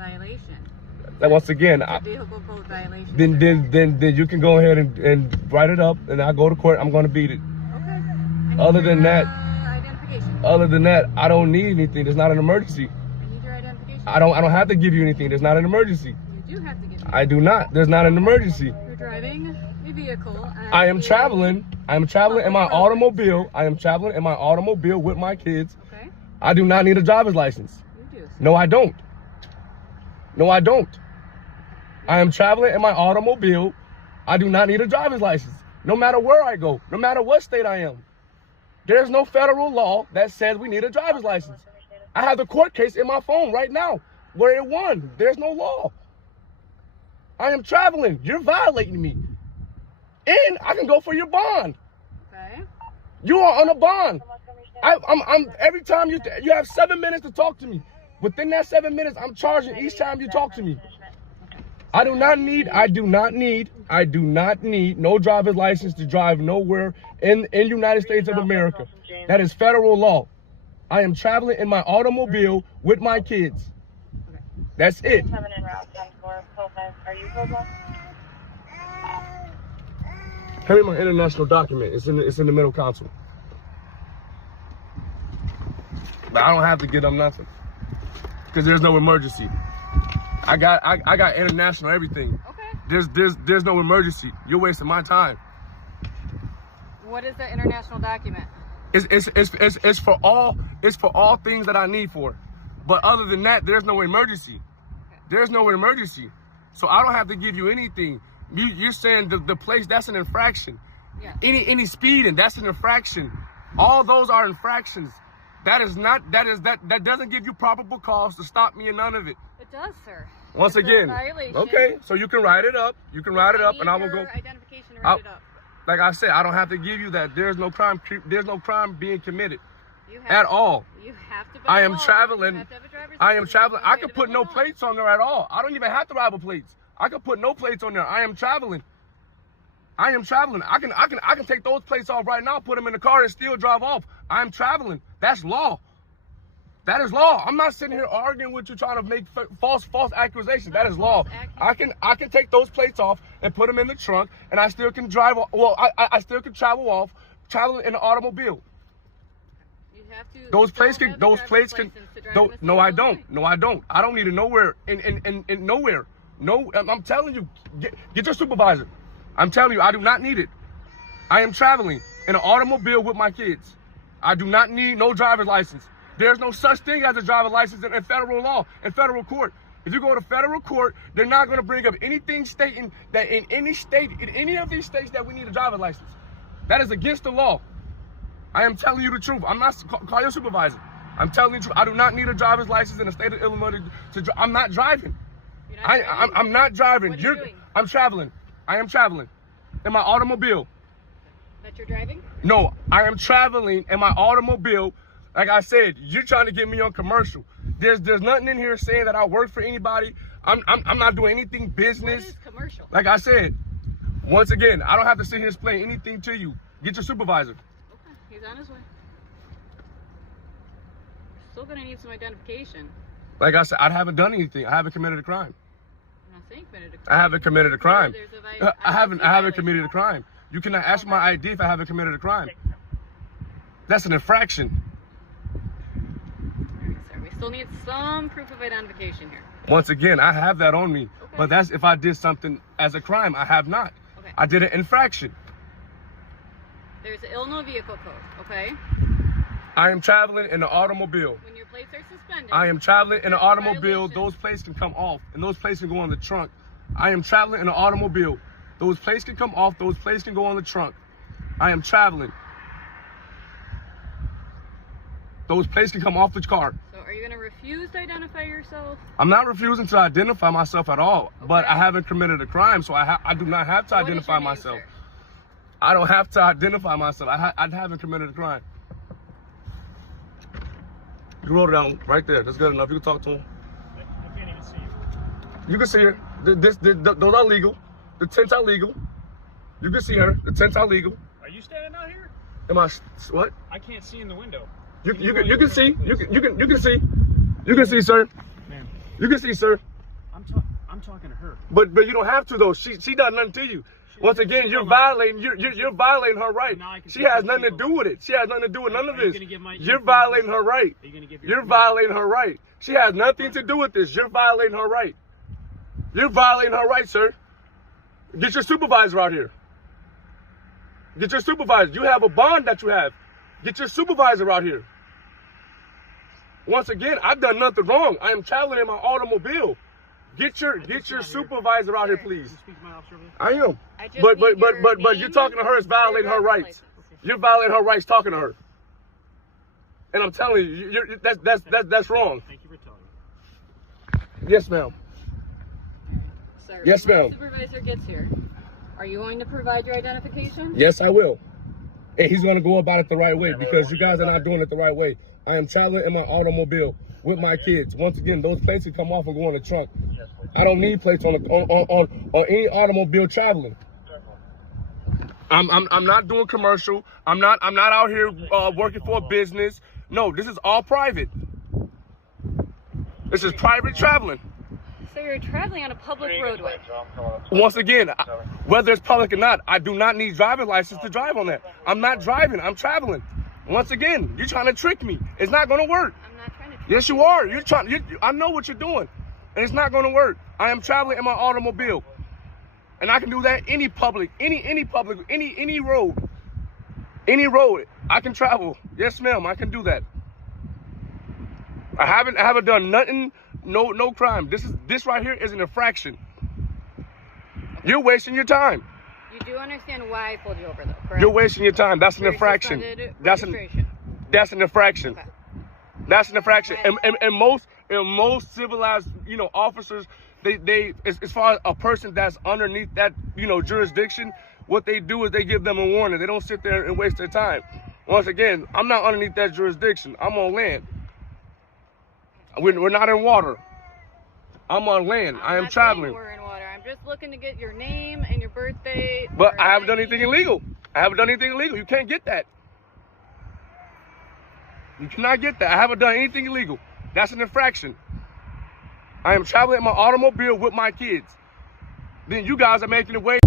violation. Once again, It's a vehicle code violation. then you can go ahead and write it up, and I go to court. I'm going to beat it. Okay. Other than that, identification. other than that, I don't need anything. There's not an emergency. I need your identification. I don't have to give you anything. There's not an emergency. You do have to give me. I do not. There's not an emergency. You're driving a vehicle. I am traveling. I am traveling in my automobile. I am traveling in my automobile with my kids. Okay. I do not need a driver's license. You do. No, I don't. No, I don't. I am traveling in my automobile. I do not need a driver's license. No matter where I go, no matter what state I am. There's no federal law that says we need a driver's license. I have the court case in my phone right now where it won. There's no law. I am traveling. You're violating me. And I can go for your bond. Okay. You are on a bond. I'm every time you have 7 minutes to talk to me. Within that 7 minutes, I'm charging each time you talk to me. I do not need no driver's license to drive nowhere in United States of America. That is federal law. I am traveling in my automobile with my kids. That's it. Hand me my international document. It's in the middle console. But I don't have to get them nothing because there's no emergency. I got international everything. Okay. There's no emergency. You're wasting my time. What is the international document? It's for all things that I need for. But other than that, there's no emergency. Okay. There's no emergency. So I don't have to give you anything. You're saying the place, that's an infraction. Yeah. Any speeding, that's an infraction. All those are infractions. That doesn't give you probable cause to stop me in none of it. It does, sir. Once It's again, a violation. okay, so you can write it up. You can write it up, and I will go. Identification to write it up. Like I said, I don't have to give you that. There's no crime. There's no crime being committed You have at all. You have to. I am You traveling. have to have a driver's I am license. traveling. You I have could to put have no a law. plates on there at all. I don't even have to drive plates. I could put no plates on there. I am traveling. I am traveling. I can take those plates off right now, put them in the car, and still drive off. I am traveling. That's law. That is law. I'm not sitting here arguing with you trying to make false accusations. That is law. I can take those plates off and put them in the trunk, and I still can drive. Well, I still can traveling in an automobile. You have to. Those plates can. have a Those driver's plates can. license to drive Don't, in the no, state I of don't. Illinois. No, I don't. I don't need it nowhere. In nowhere. No, I'm telling you. Get your supervisor. I'm telling you, I do not need it. I am traveling in an automobile with my kids. I do not need no driver's license. There's no such thing as a driver's license in federal law, in federal court. If you go to federal court, they're not going to bring up anything stating that in any state, in any of these states, that we need a driver's license. That is against the law. I am telling you the truth. I'm not, call your supervisor. I'm telling you the truth. I do not need a driver's license in the state of Illinois to I'm not driving. You're not driving? I'm not driving. What are you doing? I'm traveling. I am traveling in my automobile. That you're driving? No, I am traveling in my automobile. Like I said, you're trying to get me on commercial. There's nothing in here saying that I work for anybody. I'm not doing anything business. What is commercial? Like I said, once again, I don't have to sit here and explain anything to you. Get your supervisor. Okay, he's on his way. Still gonna need some identification. Like I said, I haven't done anything. I haven't committed a crime. I'm not saying committed a crime. I haven't committed a crime. There's I haven't committed a crime. You cannot ask my ID if I haven't committed a crime. That's an infraction. Sir, we still need some proof of identification here. Once again, I have that on me. Okay. But that's if I did something as a crime. I have not. Okay. I did an infraction. There's the Illinois Vehicle Code, okay? I am traveling in an automobile. When your plates are suspended. I am traveling in an That's a automobile. violation. Those plates can come off, and those plates can go on the trunk. I am traveling in an automobile. Those plates can come off. Those plates can go on the trunk. I am traveling. Those plates can come off the car. So are you going to refuse to identify yourself? I'm not refusing to identify myself at all, but I haven't committed a crime, so I do not have to What is identify your name, myself. sir? I don't have to identify myself. I haven't committed a crime. You wrote it down right there. That's good enough. You can talk to him. I can't even see you. You can see her. Those are legal. The tents are legal. You can see her. The tents are legal. Are you standing out here? Am I what? I can't see in the window. You can see. You can see. You can see, sir. Man. You can see, sir. I'm talking to her. But you don't have to though. She does nothing to you. Once again, you're violating violating her right. She has nothing to do with it. She has nothing to do with none of this. You're violating her right. You're violating her right. She has nothing to do with this. You're violating her right. You're violating her right, sir. Get your supervisor out here. Get your supervisor. You have a bond that you have. Get your supervisor out here. Once again, I've done nothing wrong. I am traveling in my automobile. Get your supervisor out here, please. I am. But you're talking to her is violating her rights. You're violating her rights talking to her. And I'm telling you, that's wrong. Thank you for telling me. Yes, ma'am. Sir, Yes, when ma'am. my supervisor gets here, are you going to provide your identification? Yes, I will. And he's going to go about it the right way because you guys are not doing it the right way. I am traveling in my automobile with my kids. Once again, those plates can come off and go in the trunk. I don't need plates on any automobile traveling. I'm not doing commercial. I'm not out here working for a business. No, this is all private. This is private traveling. So you're traveling on a public roadway. Once again, whether it's public or not, I do not need driver's license to drive on that. I'm not driving. I'm traveling. Once again, you're trying to trick me. It's not going to work. I'm not trying to. Yes, you are. You're trying. I know what you're doing, and it's not going to work. I am traveling in my automobile, and I can do that any public, any road, I can travel. Yes, ma'am. I can do that. I haven't done nothing. No crime. This right here is an infraction. You're wasting your time. You do understand why I pulled you over, though, correct? You're wasting your time. That's an For your infraction. suspended That's registration. an infraction. Okay. That's an infraction. And most civilized, officers, they as far as a person that's underneath that, jurisdiction, what they do is they give them a warning. They don't sit there and waste their time. Once again, I'm not underneath that jurisdiction. I'm on land. We're not in water. I'm on land. I am not saying traveling. We're in water. I'm just looking to get your name and your birthday. But or I haven't done ID. anything illegal. You can't get that. You cannot get that. I haven't done anything illegal. That's an infraction. I am traveling in my automobile with my kids. Then you guys are making it way